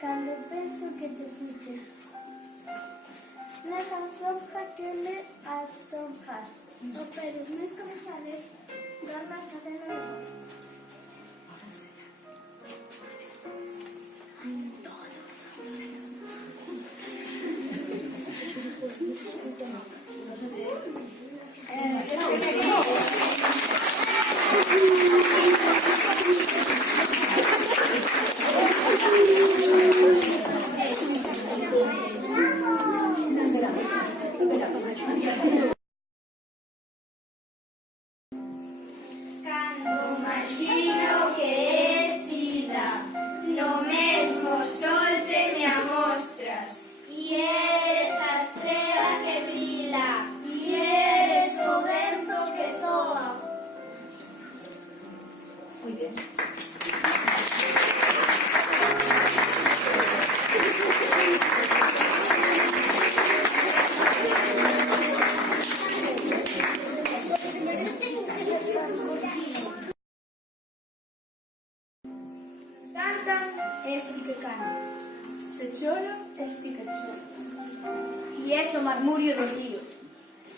Cando penso que te escuche. Nas alforjas que me alforjas. O Pérez, mes comezades, dormas facendo mejor. Cando imagino que é sida, no mesmo sol te me amostras, e eres a estrela que brila, e eres o vento que zoa. Muy bien. Cantan e si que cantan, se choran e si que choran. E é o marmurio do río.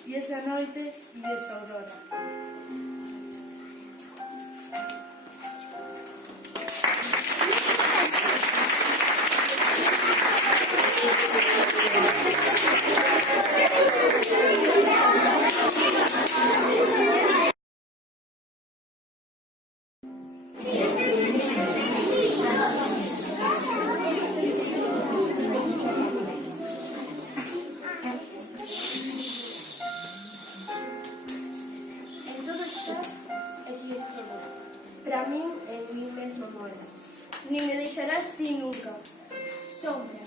E esa noite e esa aurora. En todo estás e ti es todo. Para min, en mí mesmo moras. Ni me deixarás ti nunca. Sombra.